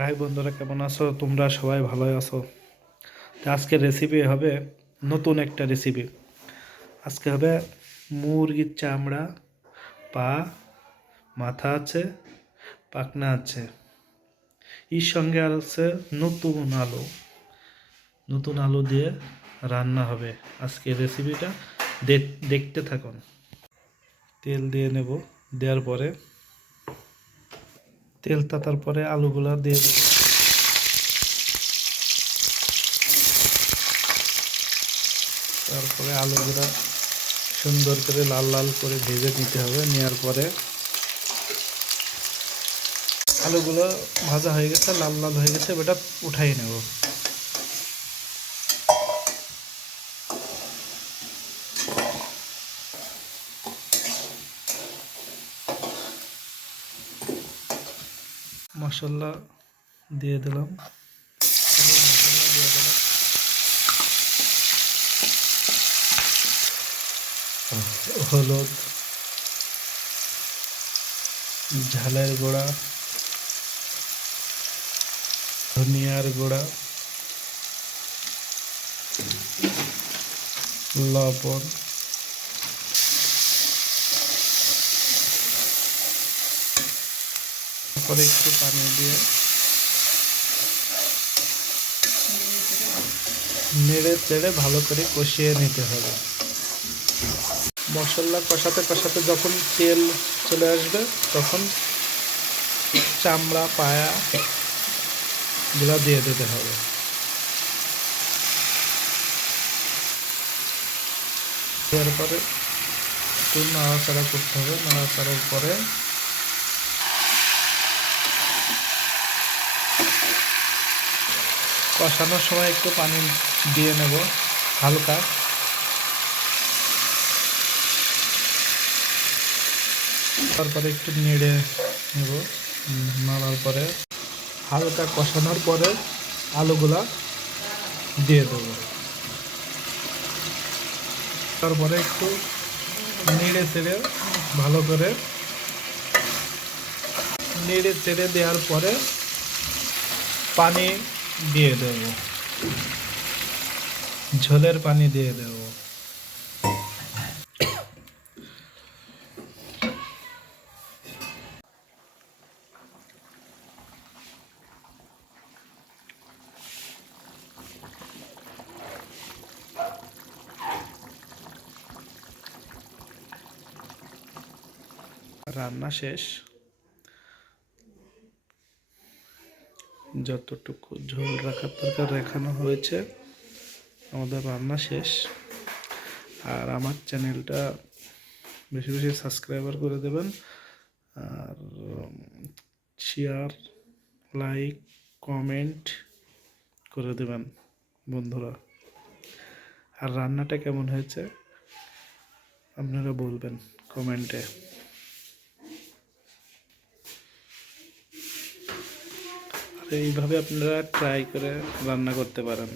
High বন্ধুরা, কেমন আছো? তোমরা সবাই ভালোই আছো? তো আজকের রেসিপি হবে নতুন একটা রেসিপি। আজকে হবে মুরগির চামড়া, পা, মাথা আছে, পাখনা আছে, এর সঙ্গে আর আছে নতুন আলু। নতুন আলু দিয়ে রান্না হবে আজকের রেসিপিটা। দেখতে থাকুন। তেল দিয়ে নেব, দেওয়ার পরে তেল তাতার পরে আলুগুলো দিয়ে দেবো। তারপরে আলুগুলো সুন্দর করে লাল লাল করে ভেজে নিতে হবে। নেওয়ার পরে আলুগুলো ভাজা হয়ে গেছে, লাল লাল হয়ে গেছে, ওটা উঠাই নেব। মশলা দিয়ে দিলাম, মশলা দিয়ে দিলাম, হলুদ, ঝালের গুঁড়া, ধনিয়ার গুঁড়া, লবণ, তারপরে একটু পানি দিয়ে নেড়ে চেড়ে ভালো করে কষিয়ে নিতে হবে। মশলা কষাতে কষাতে যখন তেল চলে আসবে তখন চামড়া, পায়া গুলা দিয়ে দিতে হবে। দেওয়ার পরে একটু নাড়াচাড়া করতে হবে। নাড়াচাড়ার পরে কষানোর সময় একটু পানি দিয়ে নেব হালকা। তারপরে একটু নেড়ে নেব। নাড়ার পরে হালকা কষানোর পরে আলুগুলা দিয়ে দেবো। তারপরে একটু নেড়ে চেড়ে ভালো করে নেড়ে চেড়ে দেওয়ার পরে পানি দিয়ে দেব, ঝোলের পানি দিয়ে দেব। রান্না শেষ। যতটুকু ঝোল রাখার দরকার রাখানো হয়েছে। আমাদের রান্না শেষ। আর আমার চ্যানেলটা বেশি বেশি সাবস্ক্রাইবার করে দেবেন, আর শেয়ার, লাইক, কমেন্ট করে দেবেন বন্ধুরা। আর রান্নাটা কেমন হয়েছে আপনারা বলবেন কমেন্টে। আর এইভাবে আপনারা ট্রাই করে রান্না করতে পারেন।